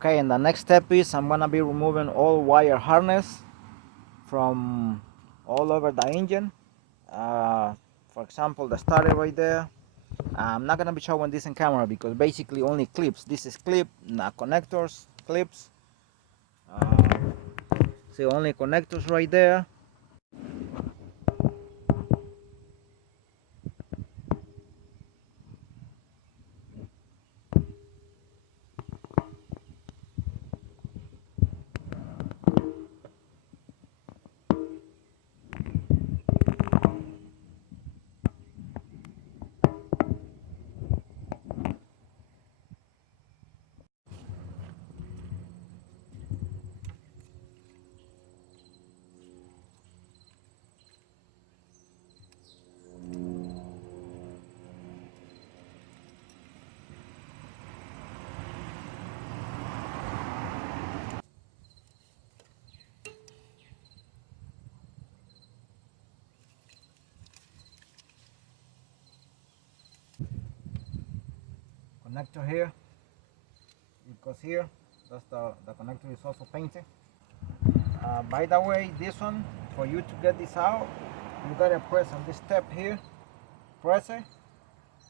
Okay, and the next step is I'm gonna be removing all wire harness from all over the engine. For example, the starter right there. I'm not gonna be showing this in camera because basically only clips. This is clip, not connectors, clips. Uh, see, only connectors right there. Connector here. It goes here. That's the connector is also painted. By the way, this one, for you to get this out, you gotta press on this step here. Press it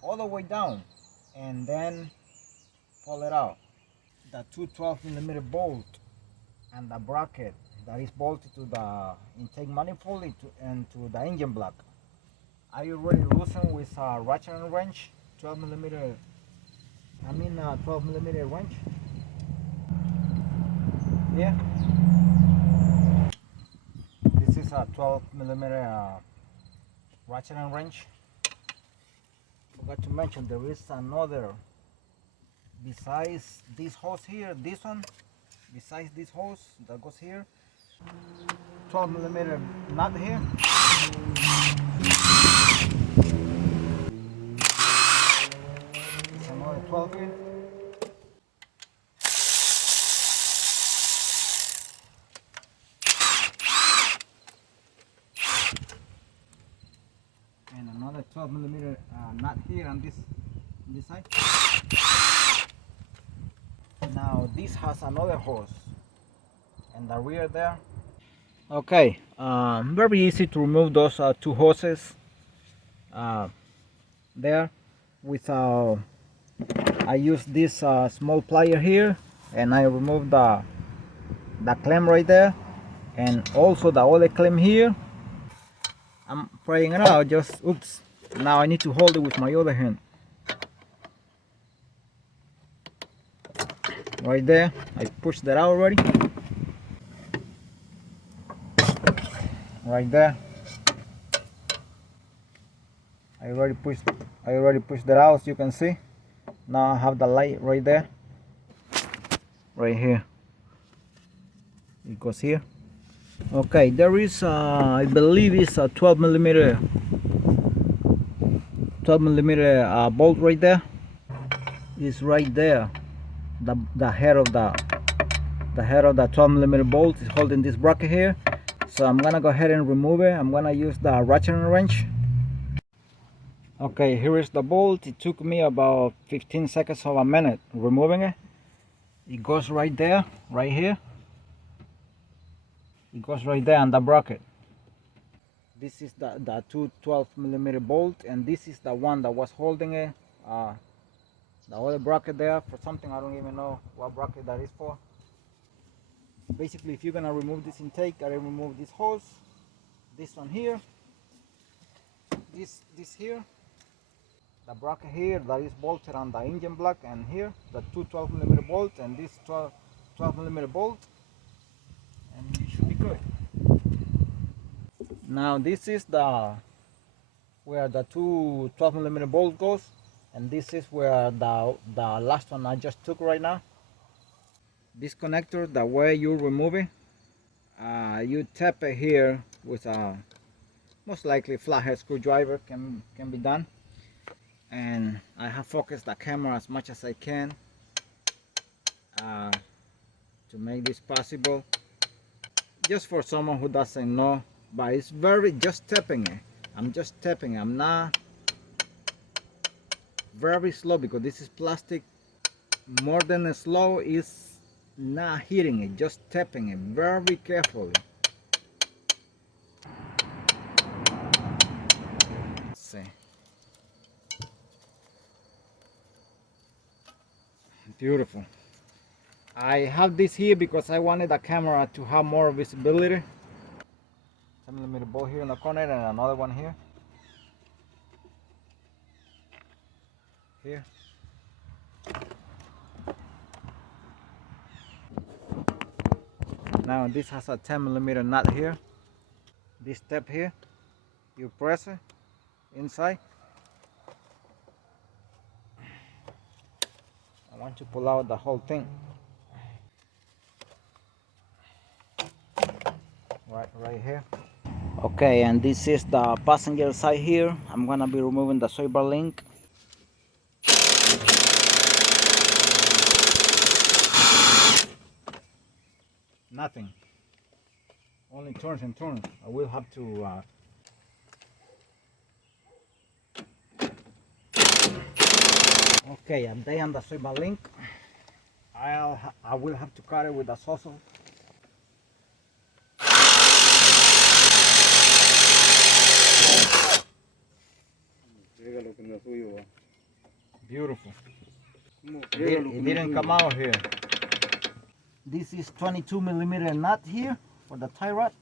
all the way down and then pull it out. The two 12mm bolt and the bracket that is bolted to the intake manifold and to the engine block. I already loosened with a ratchet and wrench, 12mm 12mm wrench. Yeah, this is a 12mm ratchet and wrench. Forgot to mention there is another besides this hose here, this one, besides this hose that goes here, 12mm nut here. It's another 12 here. And another 12mm nut here on this side. Now this has another hose and the rear there. Okay, very easy to remove those two hoses there. I use this small plier here and I remove the clamp right there and also the other clamp here. I'm prying it out, just oops. Now I need to hold it with my other hand. Right there, I pushed that out already. Right there. I already pushed that out, as you can see. Now I have the light right there. Right here. It goes here. Okay, there is I believe it's a 12mm bolt right there. It's right there. The head of the 12mm bolt is holding this bracket here. So I'm gonna go ahead and remove it. I'm gonna use the ratchet and wrench. Okay, here is the bolt. It took me about 15 seconds of a minute removing it. It goes right there, right here. It goes right there on the bracket. This is the two 12mm bolt, and this is the one that was holding it. The other bracket there for something, I don't even know what bracket that is for. Basically, if you're gonna remove this intake, gotta remove this hose, this one here, this here, the bracket here that is bolted on the engine block, and here the two 12mm bolts and this 12mm bolt, and it should be good. Now this is where the two 12mm bolt goes, and this is where the last one I just took right now. This connector, the way you remove it, you tap it here with a most likely flathead screwdriver can be done. And I have focused the camera as much as I can to make this possible, just for someone who doesn't know. But it's just tapping it. I'm just tapping it. I'm not very slow because this is plastic. More than slow is not hitting it, just tapping it very carefully. Let's see. Beautiful. I have this here because I wanted the camera to have more visibility. 10mm bolt here in the corner and another one here. Here. Now this has a 10mm nut here. This step here, you press it inside. I want to pull out the whole thing. Right here. Okay, and this is the passenger side here. I'm gonna be removing the swivel link. Nothing. Only turns and turns. I will have to okay, I'm there on the swivel link. I will have to cut it with a saw. Beautiful. It didn't come out here. This is 22mm nut here for the tie rod.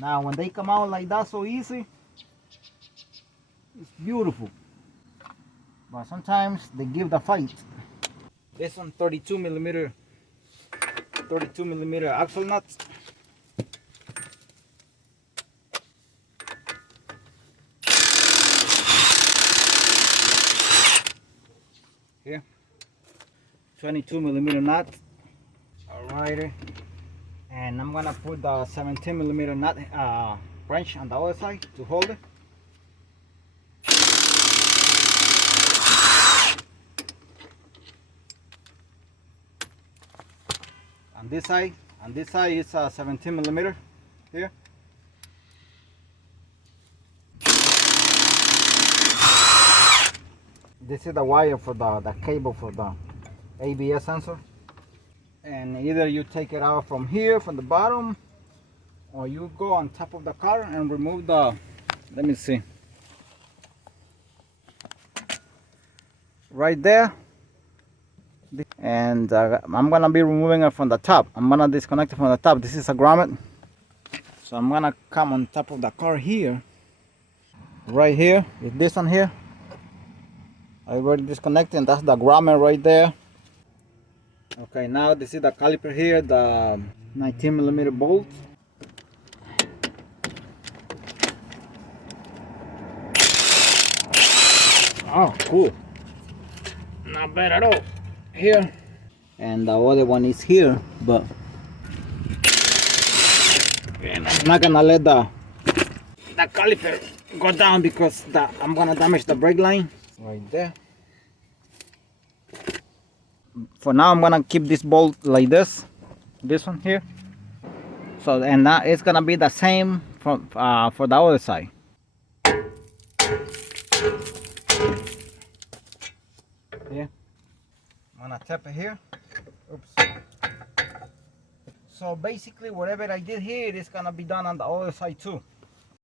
Now when they come out like that so easy, it's beautiful. But sometimes they give the fight. This one 32mm axle nuts. Here, 22mm nut. Alrighty, and I'm gonna put the 17mm nut wrench on the other side to hold it. On this side is 17mm here. This is the wire for the cable for the ABS sensor. And either you take it out from here, from the bottom, or you go on top of the car and remove the, let me see, right there. And I'm gonna be removing it from the top. I'm gonna disconnect it from the top. This is a grommet. So I'm gonna come on top of the car here. Right here, is this one here. I already disconnected, and that's the grommet right there. Okay, now this is the caliper here, the 19mm bolt. Oh, cool. Not bad at all. Here. And the other one is here, but and I'm not gonna let the caliper go down because I'm gonna damage the brake line. Right there. For now, I'm gonna keep this bolt like this one here. So, and now it's gonna be the same from for the other side. Here, I'm gonna tap it here. Oops. So basically, whatever I did here, it is gonna be done on the other side too.